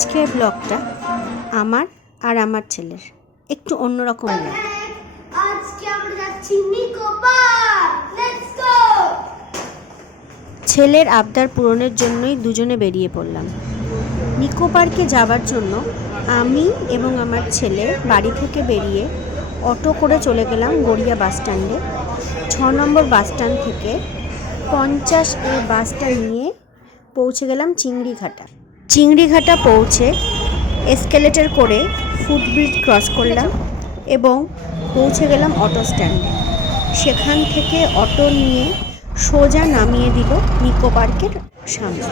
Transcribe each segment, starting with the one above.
আজকের ব্লগটা আমার আর আমার ছেলের একটু অন্যরকম ব্লগ। আজকে আমরা যাচ্ছি নিকো পার্ক। Let's go. ছেলের আবদার পূরণের জন্যই দুজনে বেরিয়ে পড়লাম। নিকো পার্কে যাওয়ার জন্য আমি এবং আমার ছেলে বাড়ি থেকে বেরিয়ে অটো করে চলে গেলাম গড়িয়া বাস স্ট্যান্ডে। 6 নম্বর বাস স্ট্যান্ড থেকে 50 এর বাসটা নিয়ে পৌঁছে গেলাম চিংড়িঘাটা। চিংড়িঘাটা পৌঁছে এসকেলেটর করে ফুটব্রিজ ক্রস করলাম এবং পৌঁছে গেলাম অটো স্ট্যান্ডে। সেখান থেকে অটো নিয়ে সোজা নামিয়ে দিল নিকো পার্কের সামনে।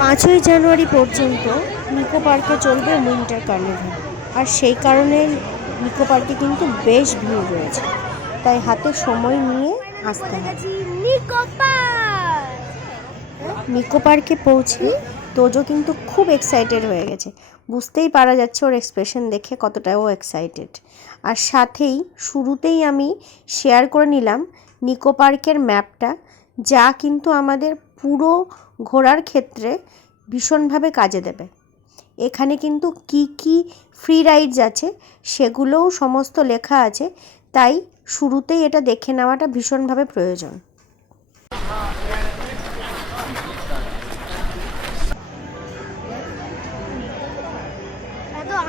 5ই জানুয়ারি পর্যন্ত নিকো পার্কে চলবে উইন্টার কার্নিভাল, আর সেই কারণে নিকো পার্কে কিন্তু বেশ ভিড় রয়েছে, তাই হাতে সময় নিয়ে আসতে হবে। নিকো পার্ক। নিকো পার্কে পৌঁছে তোজো কিন্তু খুব এক্সাইটেড হয়ে গেছে। বুঝতেই পারা যাচ্ছে ওর এক্সপ্রেশন দেখে কতটা ও এক্সাইটেড। আর সাথেই শুরুতেই আমি শেয়ার করে নিলাম নিকো পার্কের ম্যাপটা, যা কিন্তু আমাদের পুরো ঘোরার ক্ষেত্রে ভীষণভাবে কাজে দেবে। এখানে কিন্তু কি কি ফ্রি রাইডস আছে সেগুলোও সমস্ত লেখা আছে, তাই শুরুতেই এটা দেখে নেওয়াটা ভীষণভাবে প্রয়োজন।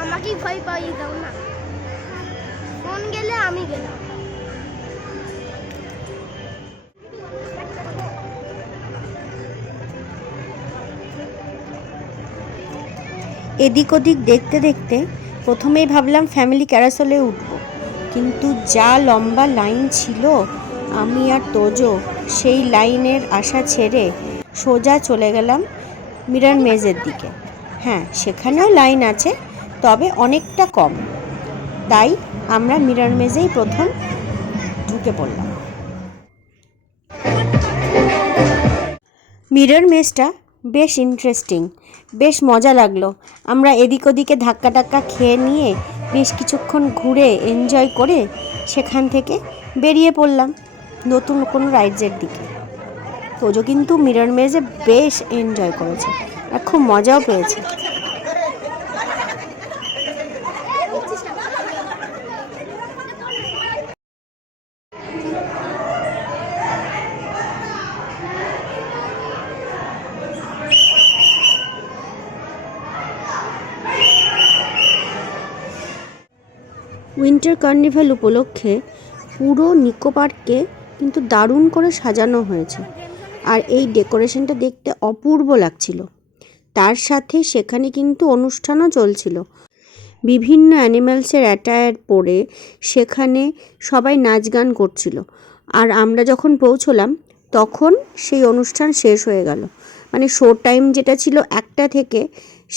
আমাকেই ভয় পাইয়ে দাও না, ফোন গেলে আমি গেলাম। এদিক ওদিক দেখতে দেখতে প্রথমেই ভাবলাম ফ্যামিলি ক্যারাসলে উঠব, কিন্তু যা লম্বা লাইন ছিল আমি আর তোজো সেই লাইনের আশা ছেড়ে সোজা চলে গেলাম মিরর মেজের দিকে। হ্যাঁ, সেখানেও লাইন আছে, তবে অনেকটা কম, তাই আমরা মিরর মেজেই প্রথম ঢুকে পড়লাম। মিরর মেজটা বেশ ইন্টারেস্টিং, বেশ মজা লাগলো। আমরা এদিক ওদিকে ধাক্কা টাক্কা খেয়ে নিয়ে বেশ কিছুক্ষণ ঘুরে এনজয় করে সেখান থেকে বেরিয়ে পড়লাম নতুন কোনো রাইডসের দিকে। তোজো কিন্তু মিরর মেজে বেশ এনজয় করেছে আর খুব মজাও পেয়েছে। উইন্টার কার্নিভাল উপলক্ষে পুরো নিকো পার্ককে কিন্তু দারুণ করে সাজানো হয়েছে, আর এই ডেকোরেশনটা দেখতে অপূর্ব লাগছিল। তার সাথে সেখানে কিন্তু অনুষ্ঠানও চলছিল। বিভিন্ন অ্যানিম্যালসের অ্যাটায়ার পরে সেখানে সবাই নাচ গান করছিল, আর আমরা যখন পৌঁছলাম তখন সেই অনুষ্ঠান শেষ হয়ে গেল। মানে শো টাইম যেটা ছিল 1টা থেকে,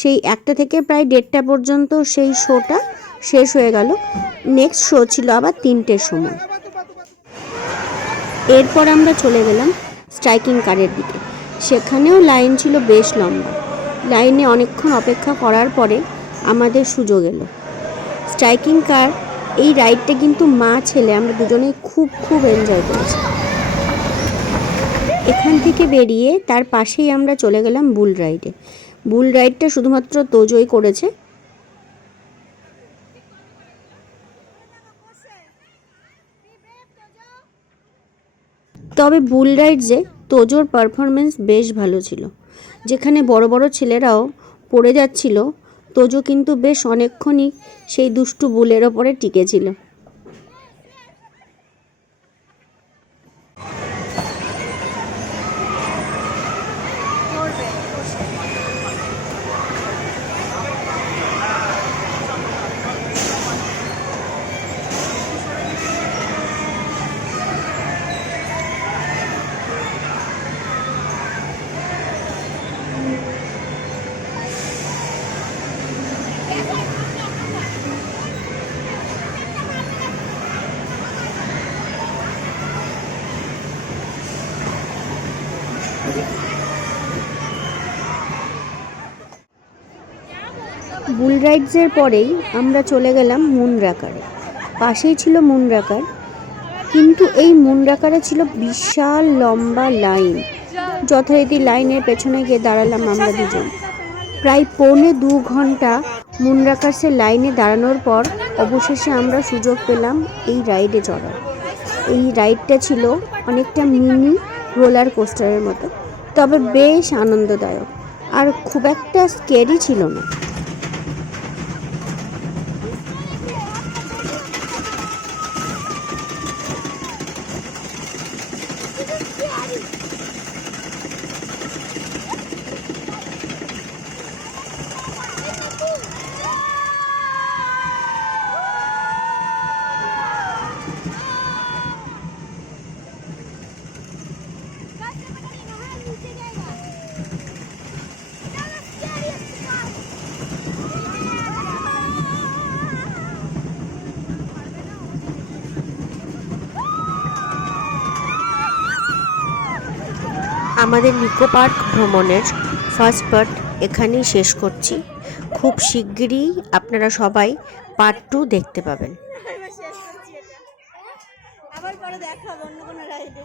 সেই 1টা থেকে প্রায় 1:30 পর্যন্ত সেই শোটা শেষ হয়ে গেল। নেক্সট শো ছিল আবার 3টের সময়। এরপর আমরা চলে গেলাম স্ট্রাইকিং কারের দিকে। সেখানেও লাইন ছিল বেশ লম্বা। লাইনে অনেকক্ষণ অপেক্ষা করার পরে আমাদের সুযোগ এলো। স্ট্রাইকিং কার এই রাইডটা কিন্তু মা ছেলে আমরা দুজনেই খুব এনজয় করেছি। এখান থেকে বেরিয়ে তার পাশেই আমরা চলে গেলাম বুল রাইডে। বুল রাইডটা শুধুমাত্র তোজোই করেছে। তবে বুল রাইডসে তোজোর পারফরমেন্স বেশ ভালো ছিল। যেখানে বড় বড় ছেলেরাও পড়ে যাচ্ছিল, তোজো কিন্তু বেশ অনেকক্ষণই সেই দুষ্টু বুলের ওপরে টিকেছিল। বুল রাইডসের পরেই আমরা চলে গেলাম মুন রাকারে। পাশেই ছিল মুন রাকার, কিন্তু এই মুন রাকারে ছিল বিশাল লম্বা লাইন। যথারীতি লাইনের পেছনে গিয়ে দাঁড়ালাম আমরা দুজন। প্রায় 1.25 ঘন্টা মুনরাকার্সের লাইনে দাঁড়ানোর পর অবশেষে আমরা সুযোগ পেলাম এই রাইডে চড়ার। এই রাইডটা ছিল অনেকটা মিনি রোলার কোস্টারের মতো, তবে বেশ আনন্দদায়ক আর খুব একটা স্ক্যারি ছিল না। আমাদের নিকো পার্ক ভ্রমণের ফার্স্ট পার্ট এখানেই শেষ করছি। খুব শিগগিরই আপনারা সবাই পার্ট 2 দেখতে পাবেন। আবার পরে দেখা হবে অন্য কোনো রাইডে।